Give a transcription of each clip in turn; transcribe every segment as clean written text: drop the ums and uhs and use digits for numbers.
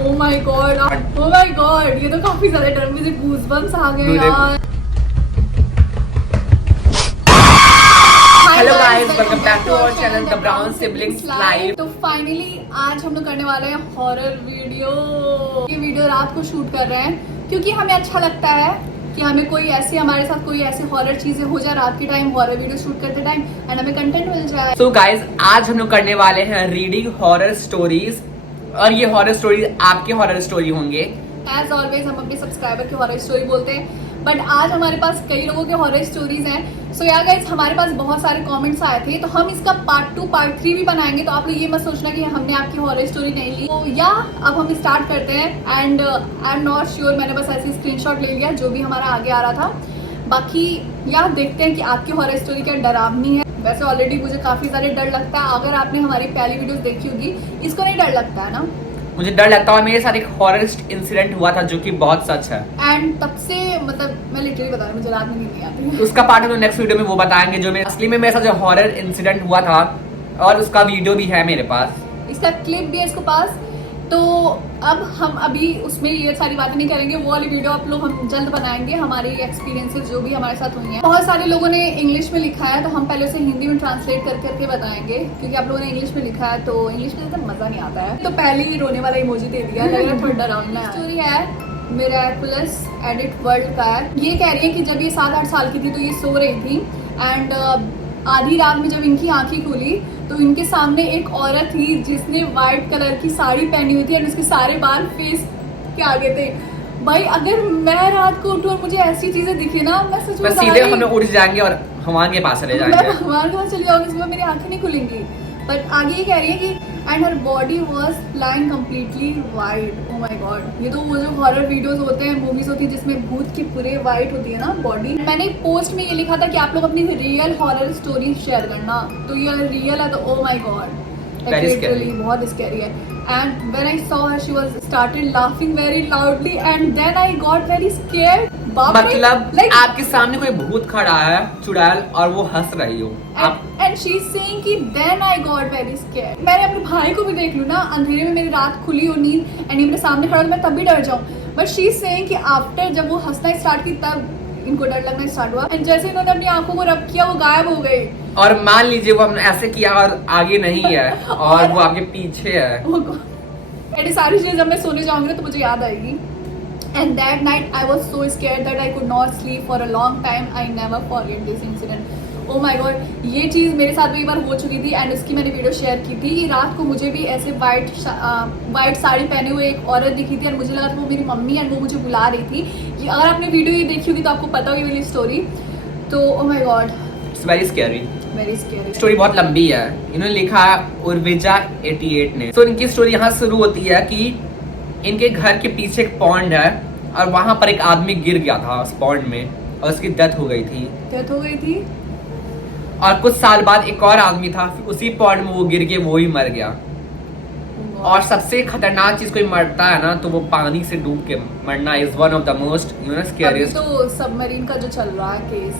Oh my God, ये तो काफी ज्यादा डर, मुझे गूज़बम्प्स आ गए यार। Hello guys, welcome back to our channel the brown siblings live. तो फाइनली आज हम लोग करने वाले हैं हॉरर वीडियो। ये वीडियो रात को शूट कर रहे हैं क्योंकि हमें अच्छा लगता है कि हमें हमारे साथ कोई ऐसी हॉरर चीजें हो जाए रात के टाइम, हॉरर वीडियो शूट करते टाइम, एंड हमें कंटेंट मिल जाए। सो गाइस, आज हम लोग करने वाले हैं रीडिंग हॉरर स्टोरीज, और ये हॉरर स्टोरीज आपके हॉरर स्टोरी होंगे। एज ऑलवेज हम अपने सब्सक्राइबर की हॉरर स्टोरी बोलते हैं, बट आज हमारे पास कई लोगों के हॉरर स्टोरीज हैं। सो यार गाइस, हमारे पास बहुत सारे कमेंट्स आए थे, तो हम इसका पार्ट 2 पार्ट 3 भी बनाएंगे। तो आप लोग ये मत सोचना कि हमने आपकी हॉरर स्टोरी नहीं ली। तो या अब हम स्टार्ट करते हैं, and I am not sure, मैंने बस ऐसे स्क्रीनशॉट ले लिया जो भी हमारा आगे आ रहा था। बाकी यार देखते हैं कि आपकी हॉरर स्टोरी क्या डरावनी है। वैसे ऑलरेडी मुझे काफी सारे डर लगता है, अगर आपने हमारी पहली वीडियोस देखी होगी, इसको नहीं डर लगता है ना? मुझे डर लगता है, मेरे साथ एक हॉरर इंसिडेंट हुआ था जो कि बहुत सच है। एंड तब से मतलब मैं लिटरली बता रही हूँ, मुझे रात में नींद नहीं आती। उसका पार्ट हम नेक्स्ट वीडियो में वो बताएंगे जो असली में मेरे साथ जो हॉरर इंसिडेंट हुआ था, और उसका वीडियो भी है मेरे पास, इसका क्लिप भी है इसके पास। तो अब हम अभी उसमें ये सारी बातें नहीं करेंगे, वो वाली वीडियो आप लोग हम जल्द बनाएंगे, हमारी एक्सपीरियंसेस जो भी हमारे साथ हुई हैं। बहुत सारे लोगों ने इंग्लिश में लिखा है, तो हम पहले उसे हिंदी में ट्रांसलेट कर करके बताएंगे, क्योंकि आप लोगों ने इंग्लिश में लिखा है तो इंग्लिश में तो मजा नहीं आता है। तो पहले ही रोने वाला इमोजी दे दिया, लग रहा है थोड़ा डरावना है। स्टोरी है मिरेकुलस एडिट वर्ल्ड का है। ये कह रही है कि जब ये 7-8 साल की थी तो ये सो रही थी, एंड आधी रात में जब इनकी आंखें खुली तो इनके सामने एक औरत थी जिसने व्हाइट कलर की साड़ी पहनी हुई थी, और उसके सारे बाल फेस के आगे थे। भाई अगर मैं रात को उठूं और मुझे ऐसी चीजें दिखे ना, मैं सच में सीधे हम लोग उठ जाएंगे और भगवान के पास चले जाएंगे। मैं भगवान के पास चली जाऊंगी, इसमें मेरी आंखें नहीं खुलेंगी। बट आगे ये कह रही है कि and her body was flying completely white. Oh my God, ये तो वो जो हॉरर वीडियोस होते हैं, मूवीज होती है जिसमें भूत की पूरे वाइट होती है ना बॉडी। मैंने एक पोस्ट में ये लिखा था कि आप लोग अपनी रियल हॉरर स्टोरी शेयर करना, तो ये रियल है तो ओ माई गॉड बहुत स्कैरी है। And when I saw her she was started laughing very loudly, and then I got very scared. मतलब आपके सामने कोई भूत खड़ा है चुड़ैल, और वो हंस रही हो आप, एंड शी इज सेइंग कि then I got very scared. मैंने अपने भाई को भी देख लूं ना, अंधेरे में मेरी रात खुली हो नींद, एंड ये मेरे सामने खड़ा तो मैं तब भी डर जाऊं। बट शी इज सेइंग कि आफ्टर जब वो हंसना स्टार्ट की तब इनको डर लगना स्टार्ट हुआ, एंड जैसे इन्होंने अपनी आंखों को रब किया वो गायब हो गई। और मान लीजिए वो हमने ऐसे किया और आगे नहीं है और वो आपके पीछे है। ऐसी सारी चीजें जब मैं सोने जाऊंगी तो मुझे याद आएगी। And that night I was so scared that I could not sleep for a long time. I never forget this incident. Oh my God, ये चीज़ मेरे साथ भी एक बार हो चुकी थी, एंड उसकी मैंने वीडियो शेयर की थी। रात को मुझे भी ऐसे वाइट साड़ी पहने हुए एक औरत दिखी थी, और मुझे लगा था वो मेरी मम्मी, एंड वो मुझे बुला रही थी। अगर आपने वीडियो ये देखी होगी तो आपको पता होगी मेरी स्टोरी। तो oh my God, it's very scary. Very scary. Story बहुत लंबी है, इन्होंने लिखा उर्विजा 88 ने। तो इनकी स्टोरी यहाँ शुरू होती है कि इनके घर के पीछे एक पॉन्ड है, और वहां पर एक आदमी गिर गया था उस पॉन्ड में, और उसकी डेथ हो गई थी। और कुछ साल बाद एक और आदमी था, उसी पॉन्ड में वो गिर के वो ही मर गया। और सबसे खतरनाक चीज कोई मरता है ना, तो वो पानी से डूब के मरना is one of the most scariest. तो सबमरीन का जो चल रहा है केस,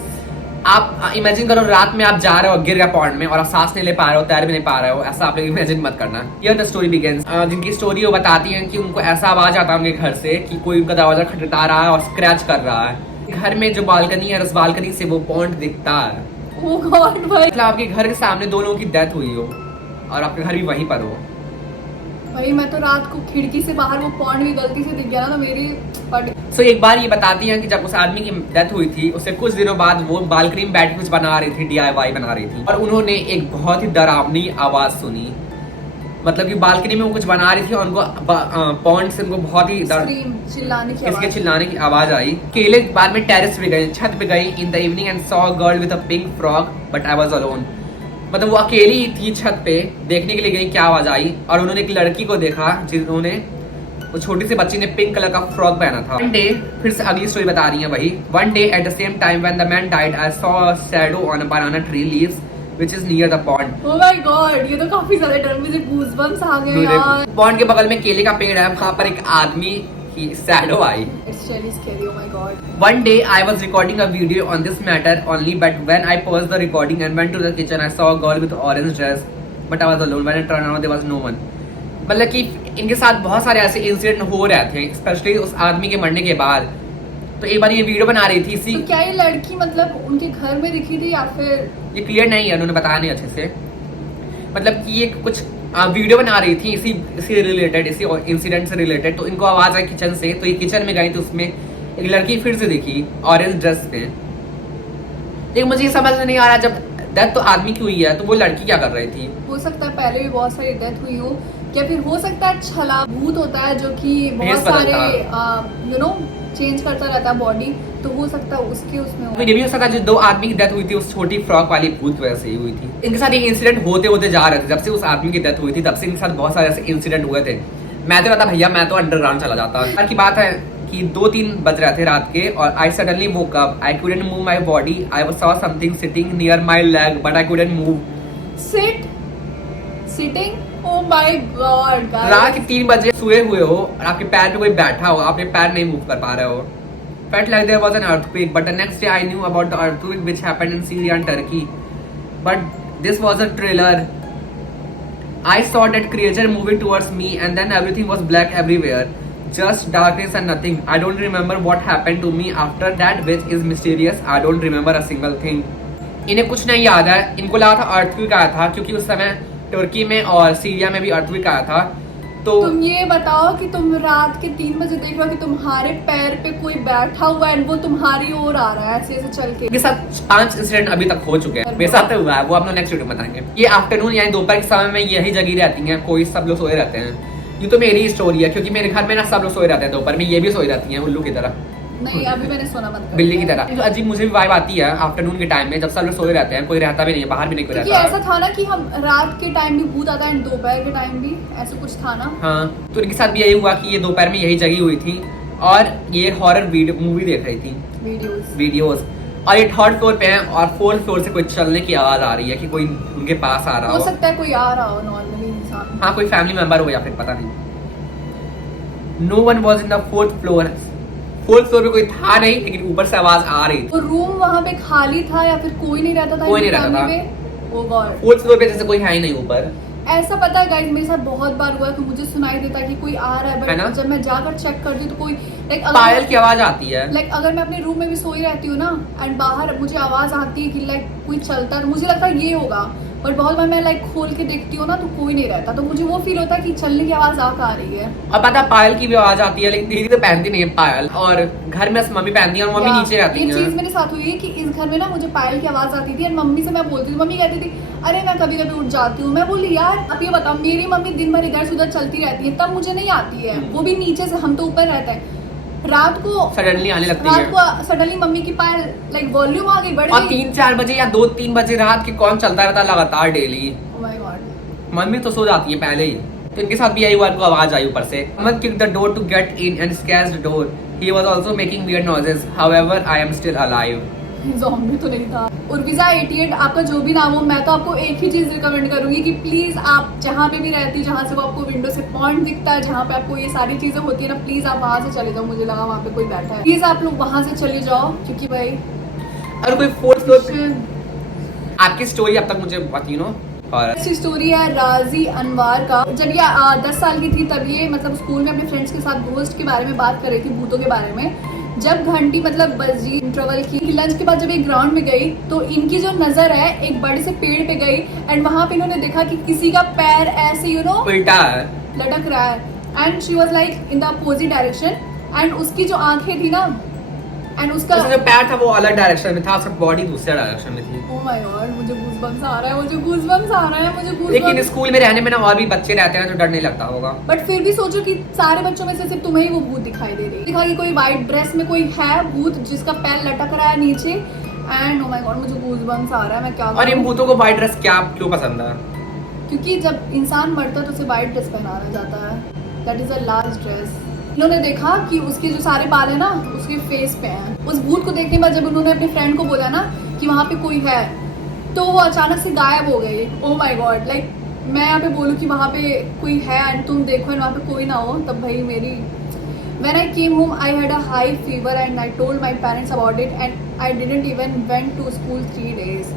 आप इमेजिन करो, रात में आप जा रहे हो, गिर गया पॉन्ड में, और आप सांस नहीं ले पा रहे हो, तैर भी नहीं पा रहे हो, ऐसा आप लोग इमेजिन मत करना। ये द स्टोरी बिगिंस। जिनकी स्टोरी वो बताती हैं कि उनको ऐसा आवाज आता है उनके घर से कि कोई उनका दरवाजा खटखटा रहा है और स्क्रैच कर रहा है। घर में जो बालकनी है, उस बालकनी से वो पॉन्ड दिखता है। ओह गॉड भाई, मतलब आपके घर के सामने 2 लोगों की डेथ हुई हो, और आपका घर भी वहीं पर हो। भाई मैं तो रात को खिड़की से बाहर वो पॉन्ड भी गलती से दिख गया ना, तो मेरी सो एक बार ये बताती हैं कि जब उस आदमी की डेथ हुई थी, उससे कुछ दिनों बाद वो बालकनी में बैठ के कुछ बना रही थी, DIY बना रही थी, और उन्होंने एक बहुत ही डरावनी आवाज सुनी। मतलब कि बालकनी में वो कुछ बना रही थी, और उनको पॉन्ड से उनको बहुत ही चिल्लाने की आवाज आई। केले बाद में टेरेस पे गए, छत पे गई in the evening, and saw a girl with a pink frock, but I was alone. मतलब वो अकेली थी छत पे, देखने के लिए गई क्या आवाज आई, और उन्होंने एक लड़की को देखा जिन्होंने, वो छोटी सी बच्ची ने पिंक कलर का फ्रॉक पहना था। वन डे, फिर से अगली स्टोरी बता रही है वही। One day at the same time when the man died, I saw a shadow on a banana tree leaves which is near the pond. Oh my God, ये तो काफी ज्यादा डर, मुझे गूज़बम्प्स आ गए यार। पॉन्ड के बगल में केले का पेड़ है, वहाँ पर एक आदमी की shadow I. It's really scary, oh my God. One day I was recording a video on this matter only, but when I paused the recording and went to the kitchen, I saw a girl with orange dress, but I was alone. When I turned around, there was no one. मतलब कि इनके साथ बहुत सारे ऐसे incident हो रहे थे, स्पेशली उस आदमी के मरने के बाद। तो एक बार ये वीडियो बना रही थी इसी, तो क्या ये लड़की मतलब उनके घर में दिखी थी या फिर? ये क्लियर नहीं है, उन्होंने बताया नहीं अच्छे से। मतलब कि ये कुछ वीडियो बना रही थी इसी रिलेटेड, इसी इंसिडेंट से रिलेटेड। तो इनको आवाज आई किचन से, तो ये किचन में गई तो उसमें एक लड़की फिर से दिखी ऑरेंज ड्रेस में। लेकिन मुझे ये समझ में नहीं आ रहा, जब डेथ तो आदमी की हुई है तो वो लड़की क्या कर रही थी? हो सकता है पहले भी बहुत सारी डेथ हुई हो, या फिर हो सकता है छला भूत होता है जो कि बहुत सारे यू नो चेंज करता रहता है बॉडी, तो हो सकता है उसके उसमें हो। ये भी हो सकता है जो 2 आदमी की डेथ हुई थी उस छोटी फ्रॉक वाली भूत वैसे ही हुई थी। इनके साथ ये इंसिडेंट होते होते जा रहे थे, जब से उस आदमी की डेथ हुई थी तब से इनके साथ बहुत सारे ऐसे इंसिडेंट हुए थे। मैं तो रहता भैया, मैं तो अंडरग्राउंड चला जाता। की बात है कि 2-3 बज रहे थे रात के, और I suddenly woke up, I couldn't move my body, I saw something sitting near my leg but I couldn't move. Sitting, oh my God guys, रात के 3 बजे सोए हुए हो और आपके पैर पे कोई बैठा हो, आपने पैर नहीं मूव कर पा रहे हो। Felt like there was an earthquake, but the next day I knew about the earthquake which happened in Syria and Turkey. But this was a thriller. I saw that creature moving towards me, and then everything was black everywhere, just darkness and nothing. I don't remember what happened to me after that, which is mysterious. I don't remember a single thing. इन्हें कुछ नहीं याद है। इनको लगा था earthquake आया था, क्योंकि उस समय तुर्की में और सीरिया में भी earthquake आया था। तो तुम ये बताओ कि तुम रात के 3 बजे देख रहे हो कि तुम्हारे पैर पे कोई बैठा हुआ है, वो तुम्हारी ओर आ रहा है ऐसे ऐसे चल के। मेरे साथ 5 इंसिडेंट अभी तक हो चुके हैं, मेरे साथ हुआ है, वो आप लोग नेक्स्ट वीडियो में बताएंगे। ये आफ्टरनून यानी दोपहर के समय में यही जगी रहती हैं, कोई सब लोग सोए रहते हैं। ये तो मेरी स्टोरी है, क्योंकि मेरे घर में ना सब लोग सोए रहते हैं दोपहर में, ये भी सोई रहती हैं उल्लू की तरह, नहीं अभी मैंने सोना बंद कर बिल्ली की दिया। तरह। तो अजीब मुझे भी वाइब आती है आफ्टरनून के टाइम में, जब सब लोग सोए रहते हैं, कोई रहता भी नहीं है, बाहर भी नहीं कोई क्योंकि रहता। ऐसा था ना कि हम रात के टाइम भी भूत आता है, दोपहर के टाइम भी ऐसा कुछ था ना। हाँ, तो इनके साथ भी यही हुआ कि ये दोपहर में यही जगी हुई थी और ये हॉरर मूवी देख रही थी, वीडियोस। और ये 3rd फ्लोर पे है और 4th फ्लोर से कोई चलने की आवाज आ रही है कि कोई उनके पास आ रहा हो हो। सकता है कोई आ रहा हो नॉर्मली इंसान। हाँ, कोई फैमिली मेंबर हो या फिर पता नहीं। No one was in the 4th floor. 4th floor पे कोई था नहीं, लेकिन ऊपर से आवाज आ रही थी। तो रूम वहाँ पे खाली था या फिर कोई नहीं रहता था? कोई नहीं रहता था। ओ गॉड, 4th फ्लोर पे जैसे कोई है ही नहीं ऊपर। ऐसा पता है गाइस, मेरे साथ बहुत बार हुआ कि मुझे सुनाई देता कि कोई आ रहा है ना? है, बट जब मैं जाकर चेक करती हूँ तो कोई पायल की आवाज आती है। अगर मैं अपने रूम में भी सोई रहती हूँ ना एंड बाहर मुझे आवाज आती है कि कोई चलता है, तो मुझे लगता है ये होगा, बट बहुत बार मैं खोल के देखती हूँ ना तो कोई नहीं रहता, तो मुझे वो फील होता है कि चलने की आवाज आ रही है। और पता पायल की भी आवाज आती है, लेकिन दीदी तो पहनती नहीं है पायल, और घर में मम्मी पहनती है और मम्मी नीचे रहती है। ये चीज मेरे साथ हुई है कि इस घर में ना मुझे पायल की आवाज आती थी, एंड मम्मी से मैं बोलती थी, मम्मी कहती थी अरे मैं कभी कभी उठ जाती हूँ। मैं बोली यार आप ये बताओ, मेरी मम्मी दिन भर इधर से उधर चलती रहती है, तब मुझे नहीं आती है, वो भी नीचे से, हम तो ऊपर रहते हैं। रात को सडनली आने लगती है, रात को सडनली मम्मी की पायल वॉल्यूम आ गई, बढ़ और गई। 3-4 बजे या 2-3 बजे रात के कौन चलता रहता है लगातार daily. Oh my God। Mummy तो सो जाती है पहले ही। तो इनके साथ भी यही हुआ, आवाज आई ऊपर से। Ahmed kicked the door to get in and scared the door. He was also making weird noises. However, I am still alive. Zombie तो नहीं था। उर्विजा 88, आपका जो भी नाम हो, मैं तो आपको एक ही चीज रिकमेंड करूंगी कि प्लीज आप जहाँ पे भी रहती, जहाँ से वो आपको विंडो से पॉइंट दिखता है, जहाँ पे आपको ये सारी चीजें होती है ना, प्लीज आप वहां से चले जाओ। मुझे लगा वहाँ पे कोई बैठा है, प्लीज आप लोग वहां से चले जाओ, क्योंकि भाई और कोई 4th फ्लोर पे आपकी स्टोरी अब तक मुझे बहुत और अच्छी स्टोरी है राजी अनवार का। जब ये 10 साल की थी तब ये स्कूल में अपने फ्रेंड्स के साथ घोस्ट के बारे में बात कर रही थी, भूतों के बारे में। जब घंटी बजी इंटरवल की, लंच के बाद जब एक ग्राउंड में गई तो इनकी जो नजर है एक बड़े से पेड़ पे गई, एंड वहां पे इन्होंने देखा कि किसी का पैर ऐसे उल्टा है, लटक रहा है, and she was in the opposite direction, and उसकी जो आंखें थी ना, एंड उसका जो पैर था वो अलग डायरेक्शन में था, उसका बॉडी दूसरे डायरेक्शन में थी। ओह माय गॉड, मुझे गूज़बम्स आ रहा है, मुझे गूज़बम्स आ रहा है, मुझे गूज़बम्स। लेकिन स्कूल में रहने में ना और भी बच्चे रहते हैं तो डर नहीं लगता होगा, बट फिर भी सोचो कि सारे बच्चों में से सिर्फ तुम्हें ही वो भूत दिखाई दे रही है। दिखा कि कोई व्हाइट ड्रेस में कोई है भूत जिसका पैर लटक रहा है नीचे, एंड ओह माय गॉड मुझे गूज़बम्स आ रहा है। मैं क्या और इन भूतों को व्हाइट ड्रेस क्यों पसंद है? क्योंकि जब इंसान मरता है तो उसे व्हाइट ड्रेस पहनाया जाता है, that is the last dress. उन्होंने देखा कि उसके जो सारे बाल है ना उसके फेस पे हैं। उस भूत को देखने के बाद जब उन्होंने अपने फ्रेंड को बोला ना कि वहाँ पे कोई है, तो वो अचानक से गायब हो गई। ओह माय गॉड, मैं यहाँ पे बोलूँ कि वहाँ पे कोई है एंड तुम देखो एंड वहाँ पे कोई ना हो, तब भाई मेरी When I came home, I had a high fever and I told my parents about it and I didn't even went to school 3 days.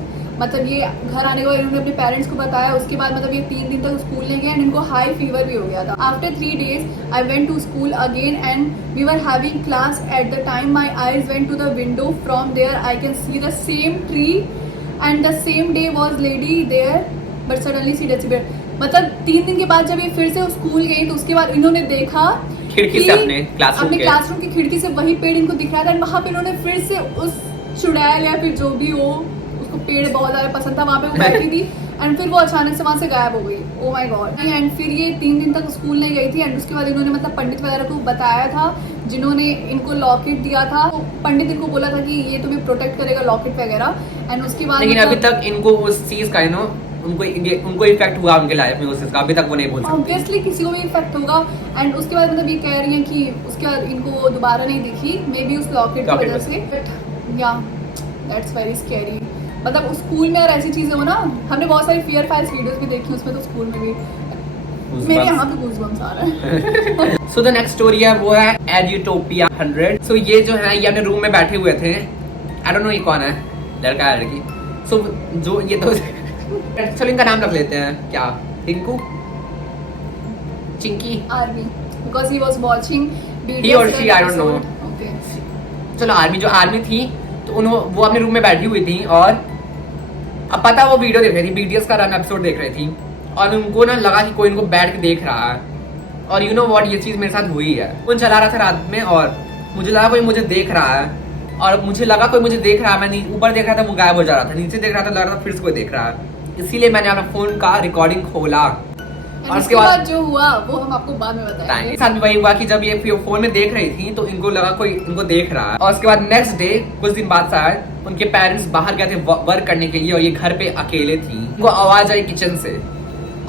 मतलब ये घर आने के बाद इन्होंने अपने पेरेंट्स को बताया, उसके बाद मतलब ये 3 दिन तक स्कूल नहीं गए एंड इनको हाई फीवर भी हो गया था। After 3 days I went to school again and we were having class. At the time my eyes went to the window, from there I can see the same tree and the same day was lady there but suddenly she disappeared. मतलब 3 दिन के बाद जब ये फिर से school गई तो उसके बाद इन्होंने देखा खिड़की से अपने क्लासरूम की खिड़की से वही पेड़ इनको दिख रहा था एंड वहां पे इन्होंने फिर से उस चुड़ैल या फिर जो भी हो, उसको पेड़ बहुत ज्यादा पसंद था, वहां पे वो बैठी थी एंड फिर वो अचानक से वहां से गायब हो गई। Oh my God. एंड फिर ये 3 दिन तक स्कूल नहीं गई थी एंड उसके बाद इन्होंने मतलब पंडित वगैरह को बताया था जिन्होंने इनको लॉकेट दिया था। तो पंडित इनको बोला था कि ये तुम्हें प्रोटेक्ट करेगा लॉकेट वगैरह एंड उसके बाद लेकिन अभी तक इनको उस चीज का उनको इफेक्ट हुआ उनके लाइफ में उस चीज का, अभी तक वो नहीं बोल सकते। ऑब्वियसली किसी को भी इफेक्ट होगा एंड उसके बाद मतलब ये कह रही हैं कि उसके बाद इनको दोबारा नहीं दिखी, मे बी उस लॉकेट की वजह से। बट या दैट्स वेरी स्कैरी। मतलब स्कूल में अगर ऐसी चीजें हो ना, हमने बहुत सारी फियर फाइल्स वीडियोस भी देखी उसमें, तो स्कूल में भी मेरे यहाँ पे गूज़बम्स आ रहा है। सो द नेक्स्ट स्टोरी है वो है एडिटोपिया 100। सो ये जो है ये अपने रूम में बैठे हुए थे, आई डोंट नो ये कौन है, लड़का है लड़की। सो जो ये तो चलो इनका नाम रख लेते हैं, क्या Tinku, Chinki, army, because he was watching he or she, I don't know. Okay चलो आर्मी, जो आर्मी थी तो वो अपने रूम में बैठी हुई थी और अब पता वो वीडियो देख रही थी, बीटीएस का रन एपिसोड देख रही थी और उनको ना लगा कि कोई इनको बैठ के देख रहा है। और यू नो व्हाट, ये चीज मेरे साथ हुई है। फोन चला रहा था रात में और मुझे लगा कोई मुझे देख रहा है और मुझे लगा कोई मुझे देख रहा है। मैं ऊपर देख रहा था वो गायब हो जा रहा था, नीचे देख रहा था लग रहा था फिर से कोई देख रहा है, इसीलिए मैंने अपना फोन का रिकॉर्डिंग खोला और उसके बाद जो हुआ वो हम आपको बाद में बताएंगे। साथ में वही हुआ कि जब ये फोन में देख रही थी तो इनको लगा कोई इनको देख रहा है। और उसके बाद नेक्स्ट डे कुछ दिन बाद शायद उनके पेरेंट्स बाहर गए थे वर्क करने के लिए और ये घर पे अकेले थी। इनको आवाज आई किचन से।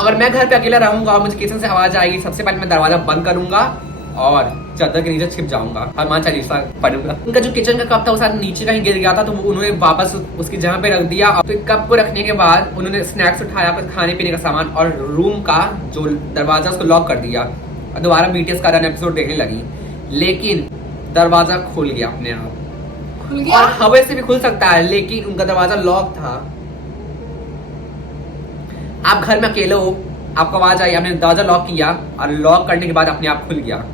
अगर मैं घर पे अकेला रहूंगा और मुझे किचन से आवाज आएगी, सबसे पहले मैं दरवाजा बंद करूंगा और चादर के नीचे छिप जाऊंगा, हनुमान चालीसा पढ़ूंगा। उनका जो किचन का कप था वो शायद नीचे कहीं गिर गया था, तो उन्होंने वापस उसकी जगह पे रख दिया। तो कप को रखने के बाद उन्होंने स्नैक्स उठाया, फिर खाने पीने का सामान और रूम का जो दरवाजा उसको लॉक कर दिया और दोबारा बीटीएस का रन एपिसोड देखने लगी। लेकिन दरवाजा खुल गया अपने आप, खुल गया और हवा से भी खुल सकता है, लेकिन उनका दरवाजा लॉक था। आप घर में अकेले हो, आपको आवाज आई, आपने दरवाजा लॉक किया और लॉक करने के बाद अपने आप खुल गया।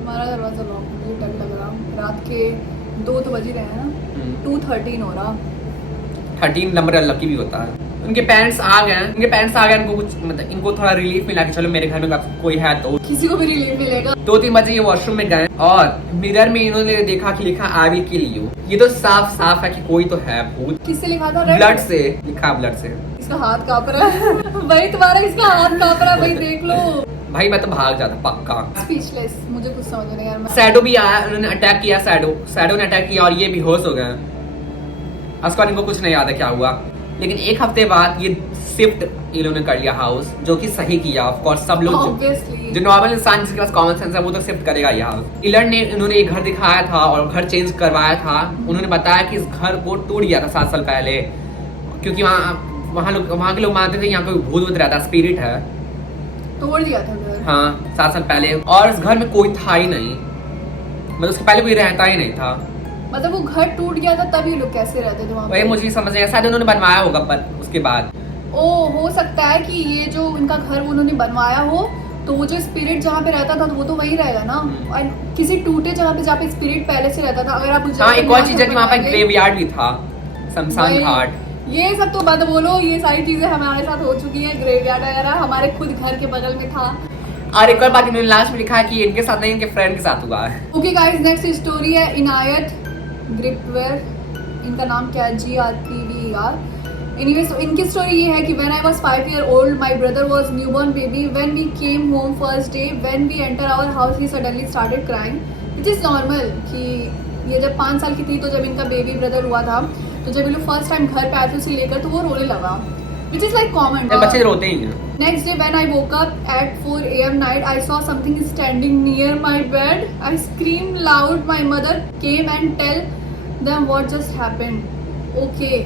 हमारा दरवाजा लॉक, मुझे डर लग रहा। रात के 2 तो बज ही रहे हैं ना, 2:13 हो रहा। 13 नंबर लकी भी होता है। उनके पेरेंट्स आ गए, इनको कुछ मतलब इनको थोड़ा रिलीफ मिला कि चलो मेरे घर में कोई है। तो किसी को भी रिलीफ मिलेगा। 2-3 बजे ये वॉशरूम में गए और मिरर में इन्होंने देखा कि लिखा आई विल किल यू। ये तो साफ है कि कोई तो है भूत। किससे लिखा था? ब्लड से लिखा, ब्लड से। इसका हाथ कांप रहा है। भाई तुम्हारा इसका हाथ कांप रहा है, भाई देख लो। भाई मैं तो भाग जाता पक्का। स्पीचलेस, मुझे कुछ समझ नहीं यार। शैडो भी आया, उन्होंने अटैक किया, शैडो ने अटैक किया और ये बेहोश हो गए। उसके बाद इनको कुछ नहीं याद है क्या हुआ। लेकिन 1 हफ्ते बाद ये शिफ्ट इन्होंने कर लिया हाउस, जो कि सही किया। ऑफ कोर्स सब लोग जो नॉर्मल इंसान जिसके पास कॉमन सेंस है वो तो शिफ्ट करेगा ये हाउस। इलर ने इन्होंने ये घर दिखाया था और घर चेंज करवाया था। उन्होंने बताया कि इस घर को टूट गया था 7 साल पहले, क्योंकि वहाँ के लोग मानते थे यहाँ पे भूत रहता, स्पिरिट है। तोड़ दिया था घर। हाँ 7 साल पहले, और इस घर में कोई था ही नहीं, मतलब उसके पहले कोई रहता ही नहीं था। मतलब वो घर टूट गया था तभी लोग कैसे रहते थे वहाँ पे? मुझे समझ नहीं आया, शायद उन्होंने बनवाया होगा पर उसके बाद। ओ हो सकता है कि ये जो इनका घर उन्होंने बनवाया हो तो वो जो स्पिरिट जहाँ पे रहता था तो वो तो वही रहेगा ना। और किसी टूटे जगह पे जहाँ पे स्पिरिट पहले से रहता था, अगर आप उस एक और चीज है कि वहाँ पे ग्रेवयार्ड भी था, शमशान घाट। ये सब तो मत बोलो, ये सारी चीजें हमारे साथ हो चुकी है। ग्रेवयार्ड वगैरह हमारे खुद घर के बगल में था। और एक और बात इन्होंने लास्ट में लिखा है कि इनके साथ नहीं, इनके फ्रेंड के साथ हुआ है। ओके गाइस, नेक्स्ट स्टोरी है इनायत ग्रिपवेयर। इनका नाम क्या है? GRPVER। एनीवेज, तो इनकी स्टोरी ये है कि when I was 5 years old, my brother was newborn baby. When we came home first day, when we enter our house, he suddenly started crying, which is normal। कि ये जब 5 साल की थी तो जब इनका बेबी ब्रदर हुआ था, तो जब ये लोग फर्स्ट टाइम घर पे आए थे उसे लेकर, तो वो रोने लगा, which is like common। बच्चे रोते ही हैं। Next day when I woke up at 4 AM night, I saw something standing near my bed. I screamed loud. My mother came and tell them what just happened. Okay।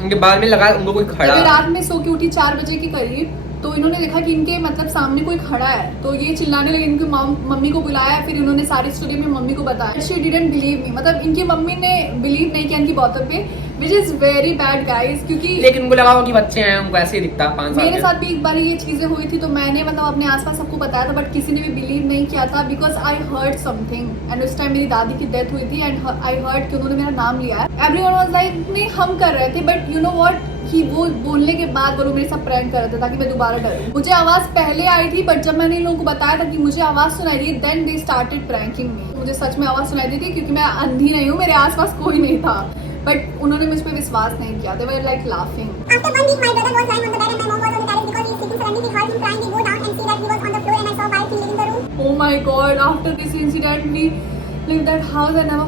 उनके बाद में लगा उनको कोई खड़ा। जब रात में सो के उठी 4 बजे के करीब, तो इन्होंने देखा कि इनके मतलब सामने कोई खड़ा है, तो ये चिल्लाने लगे। इनकी मम्मी को बुलाया, फिर इन्होंने सारी स्टोरी में मम्मी को बताया। She didn't believe me, मतलब इनकी मम्मी ने बिलीव नहीं किया इनकी बातों पे। Which is very bad guys, क्योंकि लेकिन उनको लगा कि बच्चे हैं, उनको ऐसे ही दिखता 5 साल मेरे साथ भी एक बार ये चीजें हुई थी, तो मैंने मतलब अपने आसपास सबको बताया था, बट किसी ने भी बिलीव नहीं किया था, because I heard something and उस टाइम मेरी दादी की डेथ हुई थी एंड आई हर्ड कि उन्होंने मेरा नाम लिया है। एवरीवन वाज लाइक नहीं हम कर रहे थे, बट यू नो व्हाट कि वो बोलने के बाद वो लोग मेरे साथ प्रैंक कर रहे थे ताकि मैं दोबारा डरूं। मुझे आवाज पहले आई थी, बट जब मैंने इन लोगों को बताया था कि मुझे आवाज सुनाई दी, देन दे स्टार्टेड प्रैंकिंग मी। मुझे सच में आवाज सुनाई दी थी क्योंकि मैं अंधी नहीं हूँ, मेरे आसपास कोई नहीं था, बट उन्होंने मुझ पे विश्वास नहीं किया। They were like laughing. After 1 week, my brother was lying on the bed and my mom was on the terrace because he is sleeping. Suddenly, we heard him crying. We go down and see that he was on the floor, and I saw white thing leaving the room. Oh my God! After this incident, we left that house and now,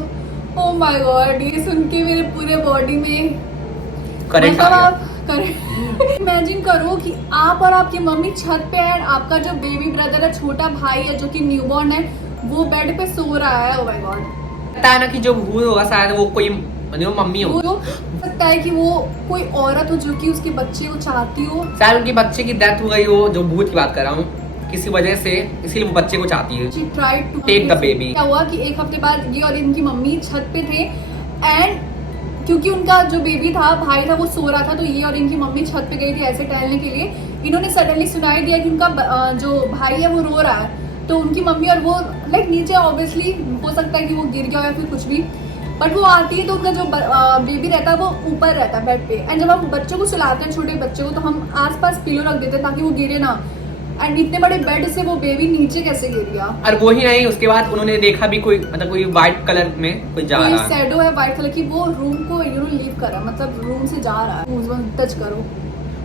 oh my God! ये सुन के मेरे पूरे body में current आ गया। आप imagine करो कि आप और आपकी मम्मी छत पे है, आपका जो बेबी ब्रदर है, छोटा भाई है जो कि न्यूबॉर्न है, वो बेड पे सो रहा है। Oh my God! लगता है ना कि जो भूत होगा शायद वो कोई मम्मी हो, हो सकता है कि वो कोई औरत हो जो कि उसके बच्चे को चाहती हो। शायद उनके बच्चे की डेथ हो गई हो, जो भूत की बात कर रहा हूँ, किसी वजह से, इसलिए वो बच्चे को चाहती है। She tried to Take the baby. क्या हुआ कि एक हफ्ते बाद ये और इनकी मम्मी छत पे थे एंड क्योंकि उनका जो बेबी था, भाई था, वो सो रहा था, तो ये और इनकी मम्मी छत पे गई थी ऐसे टहलने के लिए। इन्होंने सडनली सुनाई दिया कि उनका जो भाई है वो रो रहा है, तो उनकी मम्मी और वो लाइक नीचे, ऑब्वियसली हो सकता है कि वो गिर गया या फिर कुछ भी, बट वो आती है तो उनका जो बेबी रहता है वो ऊपर रहता है बेड पे। एंड जब हम बच्चों को सुलाते हैं, छोटे बच्चों को, तो हम आसपास पिलो रख देते हैं ताकि वो गिरे ना। एंड इतने बड़े बेड से वो बेबी नीचे कैसे गिर गया? और वो ही नहीं, उसके बाद उन्होंने देखा भी कोई मतलब कोई व्हाइट कलर में कोई जा कोई रहा है। शैडो है व्हाइट कलर की, वो रूम को लीव कर रहा है, मतलब रूम से जा रहा है। टच करो,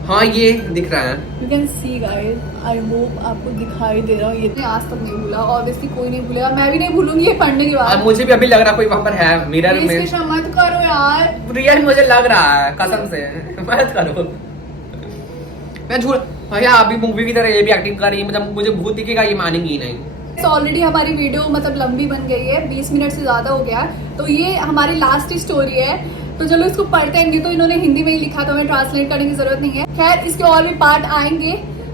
हाँ ये दिख रहा है। You can see guys, I hope आपको दिखाई दे रहा हो। ये आज तक नहीं भूला, ऑब्वियसली कोई नहीं भूलेगा, मैं भी नहीं भूलूंगी ये पढ़ने के और बाद। मुझे भी अभी लग रहा कोई वहाँ पर है मिरर में। इसके मत करो यार, रियल मुझे लग रहा है कसम से, मत करो। मैं झूठ भैया, अभी मूवी की तरह ये भी एक्टिंग कर रही है, मतलब मुझे भूत दिखेगा ये मानेंगी ही नहीं। ऑलरेडी हमारी वीडियो मतलब लंबी बन गई है, 20 मिनट से ज्यादा हो गया, तो ये हमारी लास्ट स्टोरी है। तो चलो इसको पढ़ते हैं, तो इन्होंने हिंदी में ही लिखा, तो हमें ट्रांसलेट करने की जरूरत नहीं है। खैर इसके और भी पार्ट आएंगे,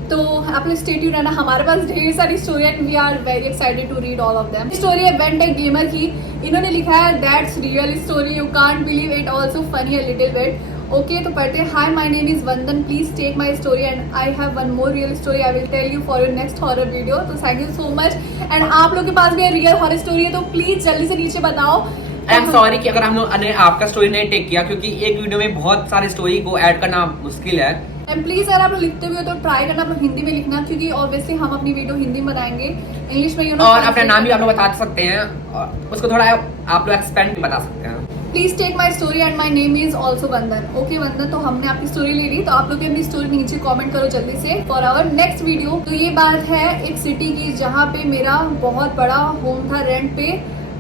तो आप लोग स्टे ट्यून्ड रहना। हमारे पास ढेर सारी स्टोरी है, we are very excited to read all of them. Story है वेंट ए गेमर की, इन्होंने लिखा है that's real story, you can't believe it, also funny a little bit. Okay, तो पढ़ते हैं। Hi, my name is Vandan, please take my story and I have one more real story I will tell you for your next horror video. तो thank you so much. And आप लोग के पास भी real horror story है तो please जल्दी से नीचे बताओ। आई एम सॉरी कि अगर हम लोग ने आपका स्टोरी नहीं टेक किया, क्योंकि एक वीडियो में बहुत सारे स्टोरी को ऐड करना मुश्किल है। एंड प्लीज अगर आप लोग लिखते हुए तो ट्राई करना आप लोग हिंदी में लिखना, क्योंकि ऑब्वियसली हम अपनी वीडियो हिंदी में बनाएंगे, इंग्लिश में और अपना नाम भी आप लोग बता सकते हैं, और उसको थोड़ा आप लोग एक्सपेंड बता सकते हैं। Please take my story and my name is also Vandan. Okay Vandan, तो हमने आपकी स्टोरी ले ली, तो आप लोग भी अपनी स्टोरी नीचे कमेंट करो जल्दी से फॉर आवर नेक्स्ट वीडियो। तो ये बात है एक सिटी की जहाँ पे मेरा बहुत बड़ा होम था रेंट पे,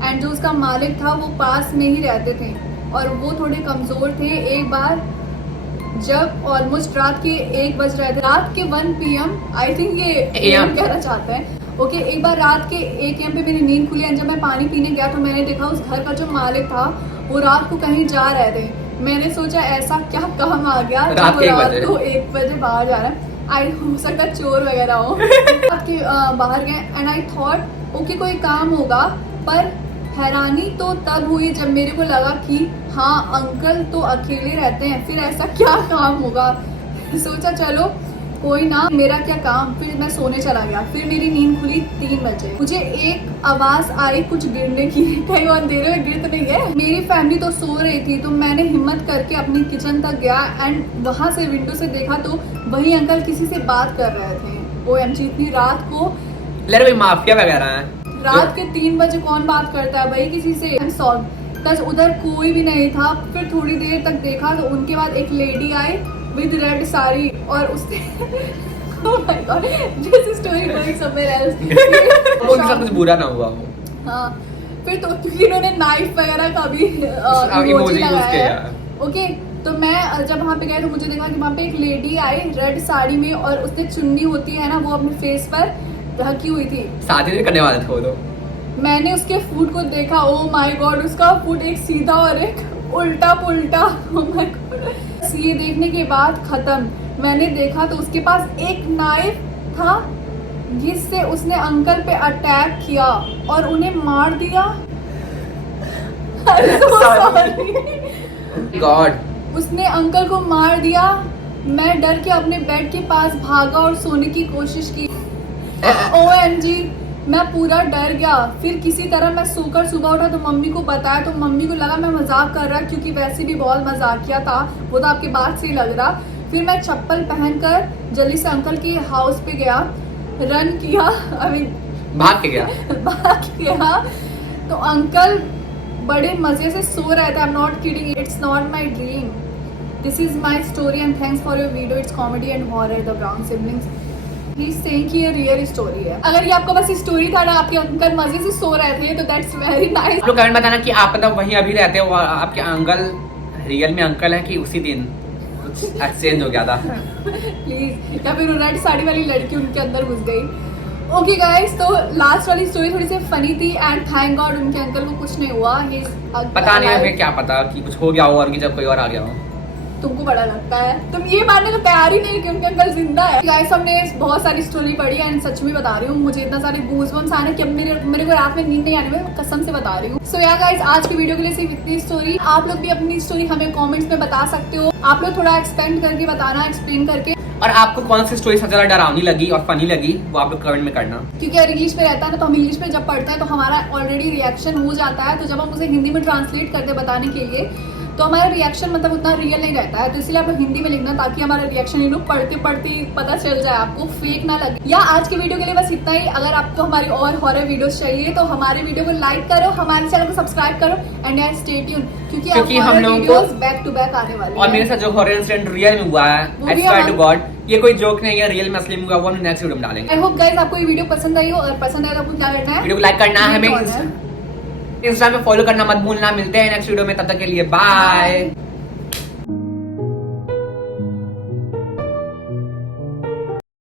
एंड जो उसका मालिक था वो पास में ही रहते थे और वो थोड़े कमजोर थे। एक बार जब ऑलमोस्ट रात के 1 बज रहे थे, रात के 1 PM, आई थिंक ये AM कहना चाहते हैं। ओके, एक बार रात के 1 AM पे मेरी नींद खुली एंड जब मैं पानी पीने गया तो मैंने देखा उस घर का जो मालिक था वो रात को कहीं जा रहे थे। मैंने सोचा ऐसा क्या काम आ गया रात जब रात को 1 बजे बाहर जा रहा है, आई हो सकता चोर वगैरह हो। रात के बाहर गए एंड आई थॉट ओके कोई काम होगा, पर हैरानी तो तब हुई जब मेरे को लगा कि हाँ अंकल तो अकेले रहते हैं, फिर ऐसा क्या काम होगा। सोचा चलो कोई ना, मेरा क्या काम। फिर मैं सोने चला गया। फिर मेरी नींद खुली 3 बजे, मुझे एक आवाज आई कुछ गिरने की, कहीं और अंधेरे में गिर तो नहीं है। मेरी फैमिली तो सो रही थी, तो मैंने हिम्मत करके अपनी किचन तक गया एंड वहां से विंडो से देखा तो वही अंकल किसी से बात कर रहे थे। OMG, इतनी रात को लड़ भाई माफिया वगैरह है। रात के 3 बजे कौन बात करता है भाई किसी से। बस उधर कोई भी नहीं था। फिर थोड़ी देर तक देखा तो उनके बाद एक lady I with red sari और उसने oh my God, this story going somewhere else। उनके साथ कुछ बुरा ना हुआ हो। हाँ, फिर तो क्योंकि उन्होंने नाइफ वगैरह का भी emoji इमोजी use लगाया किया। है। ओके, तो मैं जब वहाँ पे गया तो मुझे देखा कि वहाँ पे एक लेडी आई रेड साड़ी में और उसने चुन्नी होती है ना वो अपने फेस पर ढकी हुई थी। शादी नहीं करने वाले थे वो तो। मैंने उसके फूट को देखा, ओ माय गॉड, उसका फूट एक सीधा और एक उल्टा पुल्टा। ओ माय गॉड, ये देखने के बाद खत्म। मैंने देखा तो उसके पास एक नाइफ था जिससे उसने अंकल पे अटैक किया और उन्हें मार दिया। I'm so sorry। गॉड, उसने अंकल को मार दिया। मैं डर के अपने बेड के पास भागा और सोने की कोशिश की। OMG, मैं पूरा डर गया। फिर किसी तरह मैं सोकर सुबह उठा तो मम्मी को बताया, तो मम्मी को लगा मैं मजाक कर रहा, क्योंकि वैसे भी बहुत मजाकिया था, वो तो आपके बात से ही लग रहा। फिर मैं चप्पल पहनकर जल्दी से अंकल के हाउस पे गया, रन किया, भाग के गया। भाग गया तो अंकल बड़े मजे से सो रहे थे। I am not kidding, it's not my dream, this is my story and thanks for your video, it's comedy and horror the brown siblings. He is saying कि ये रियल स्टोरी है। अगर ये आपका बस स्टोरी था ना, आपके अंकल मजे से सो रहे थे, तो दैट्स वेरी नाइस। आप लोग कमेंट बताना कि आप मतलब वहीं अभी रहते हो, आपके अंकल रियल में अंकल है कि उसी दिन कुछ एक्सचेंज हो गया था। प्लीज, या फिर रेड साड़ी वाली लड़की उनके अंदर घुस गई। ओके गाइस, तो लास्ट वाली स्टोरी थोड़ी सी फनी थी एंड थैंक गॉड उनके अंकल को कुछ नहीं हुआ। पता नहीं हमें क्या पता कि कुछ हो गया हो और कि जब कोई और आ गया हो। तुमको बड़ा लगता है, तुम ये मानने को तैयार ही नहीं कि उनका अंकल जिंदा है। गाइस, हमने बहुत सारी स्टोरी पढ़ी है एंड सच में बता रही हूँ, मुझे इतना सारे गूज़बम्स आने कि अब मेरे को रात में नींद नहीं आने में, कसम से बता रही हूँ। सो या गाइस, आज की वीडियो के लिए सिर्फ इतनी स्टोरी। आप लोग भी अपनी स्टोरी हमें कमेंट्स में बता सकते हो। आप लोग थोड़ा एक्सपेंड करके बताना, एक्सप्लेन करके। और आपको कौन सी स्टोरी सबसे ज्यादा डरावनी लगी और फनी लगी, वो आप लोग कमेंट में करना। क्योंकि अगर इंग्लिश में रहता है ना, तो हम इंग्लिश में जब पढ़ते हैं तो हमारा ऑलरेडी रिएक्शन हो जाता है, तो जब हम उसे हिंदी में ट्रांसलेट करते हैं बताने के लिए, तो हमारा रिएक्शन मतलब उतना रियल नहीं रहता है। तो इसलिए आप लोग हिंदी में लिखना, ताकि हमारा रिएक्शन ये लोग पढ़ते पढ़ते पता चल जाए, आपको फेक ना लगे। या आज के वीडियो के लिए बस इतना ही। अगर आपको हमारी और हॉरर वीडियोस चाहिए तो हमारे वीडियो को लाइक करो, हमारे चैनल को सब्सक्राइब करो एंड स्टे ट्यून, क्योंकि हम लोगों वीडियोस बैक टू बैक आने वाली और मेरे साथ जो हॉरर इंसिडेंट रियल में हुआ है, वो आई भी स्वेयर टू हम- गॉड, ये कोई जोक नहीं है, रियल में असली में हुआ, वो हम नेक्स्ट वीडियो में डालेंगे। आई होप गाइस आपको ये वीडियो पसंद आई हो। अगर पसंद आए तो आपको क्या करना है, वीडियो को लाइक करना है, हमें कौन है? इंस्टा में फॉलो करना मत भूलना। मिलते हैं नेक्स्ट वीडियो में, तब तक के लिए बाय।